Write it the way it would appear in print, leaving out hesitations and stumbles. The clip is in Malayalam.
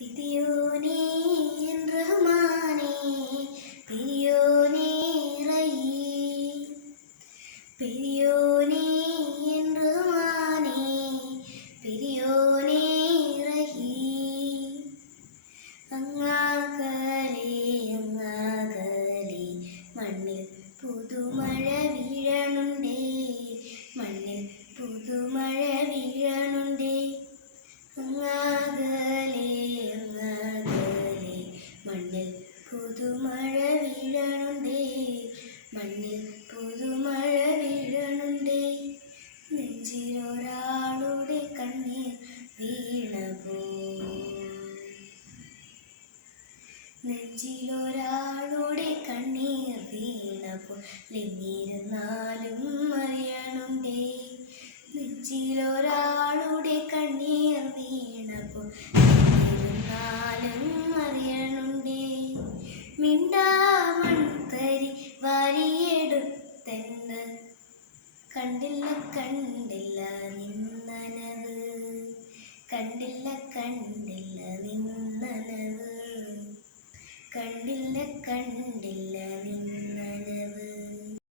പിരിയോനേ എൻ റഹ്മാനേ, പിരിയോനേ റഹീം, പിരിയോനേ എൻ റഹ്മാനേ, പിരിയോനേ റഹീം. അങ്ങാകലെ അങ്ങാകലെ മണ്ണിൽ പുതുമഴ വീഴണുണ്ടേ, മണ്ണിൽ പുതുമഴ വീഴണുണ്ടേ. അങ്ങാകലെ അങ്ങാകലെ മണ്ണിൽ പുതുമഴ വീഴണുണ്ടേ, മണ്ണിൽ പുതുമഴ വീഴണുണ്ടേ. നെഞ്ചിലൊരാളുടെ കണ്ണീർ വീണപ്പോ, നെഞ്ചിലൊരാളുടെ കണ്ണീർ വീണപ്പോൾ എന്നിരുന്നാലും അറിയണുണ്ടേ, നെഞ്ചിലൊരാളുടെ കണ്ണീർ വീണപ്പോൾ എന്നിരുന്നാലും അറിയണുണ്ടേ. മിണ്ടാമൺതരി വാരിയെടുത്തെന്ന് കണ്ടില്ല കണ്ടില്ല നിന്നനവ്, കണ്ടില്ല കണ്ടില്ല